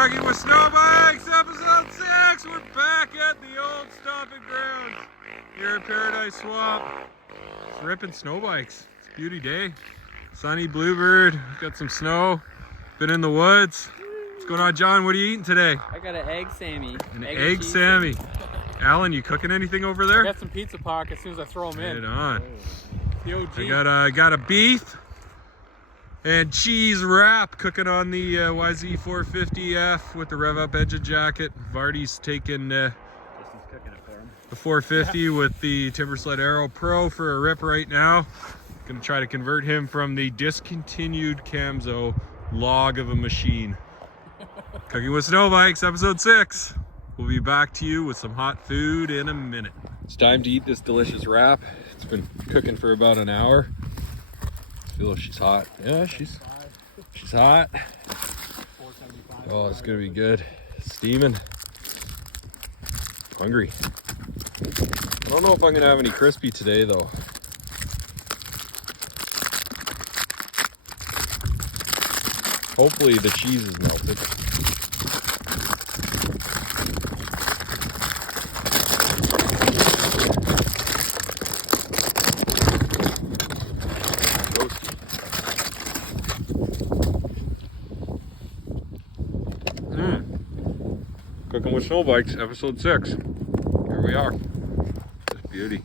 Cooking with SnowBikes, episode 6. We're back at the old stomping grounds here at Paradise Swamp. It's ripping SnowBikes. It's a beauty day. Sunny bluebird. We've got some snow. Been in the woods. What's going on, John? What are you eating today? I got an egg Sammy. An egg Sammy. Alan, you cooking anything over there? I got some pizza pockets as soon as I throw them in. Right on. The OG. I got a beef and cheese wrap cooking on the YZ 450F with the rev up engine jacket. Vardy's taking the 450 with the Timber Sled Aero Pro for a rip right now. Gonna try to convert him from the discontinued Camzo log of a machine. Cooking with SnowBikes, episode 6. We'll be back to you with some hot food in a minute. It's time to eat this delicious wrap. It's been cooking for about an hour. I feel she's hot. Yeah, she's hot. Oh, it's gonna be good. Steaming. Hungry. I don't know if I'm gonna have any crispy today though. Hopefully the cheese is melted. Cooking with SnowBikes, episode 6. Here we are. Just beauty.